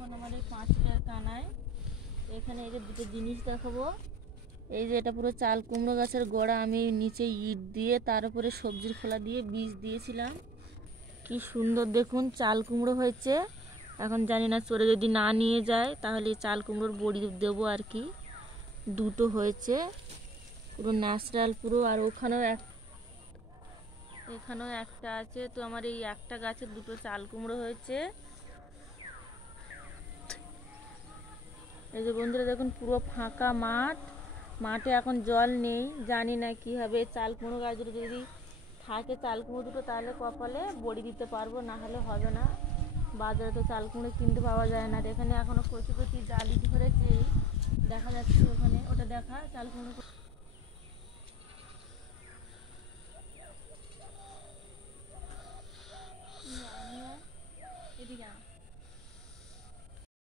এখন আমার এই পাঁচিলের কানায় এখানে এই যে দুটো জিনিস দেখাবো। এই যে এটা পুরো চাল কুমড়ো গাছের গোড়া, আমি নিচে ইট দিয়ে তার উপরে সবজির খোলা দিয়ে বীজ দিয়েছিলাম। কি সুন্দর দেখুন চাল কুমড়ো হয়েছে। এখন জানি না চোরে যদি না নিয়ে যায় তাহলে চাল কুমড়োর বড়ি দেবো আর কি। দুটো হয়েছে পুরো ন্যাচারাল পুরো। আর এখানেও একটা আছে। তো আমার এই একটা গাছে দুটো চাল কুমড়ো হয়েছে। এই যে বন্ধুরা দেখুন পুরো ফাঁকা মাঠ, মাঠে এখন জল নেই। জানি না কি হবে। চাল কুমড়ো গাছ দুটো যদি থাকে চাল কুমড়ো দুটো তাহলে কপালে বড়ি দিতে পারবো, না হলে হবে না। বাজারে তো চাল কুমড়ো কিনতে পাওয়া যায় না। আর এখানে এখনো কচি কচি জালি ধরেছে, দেখা যাচ্ছে ওখানে, ওটা দেখা চাল কুমড়ো।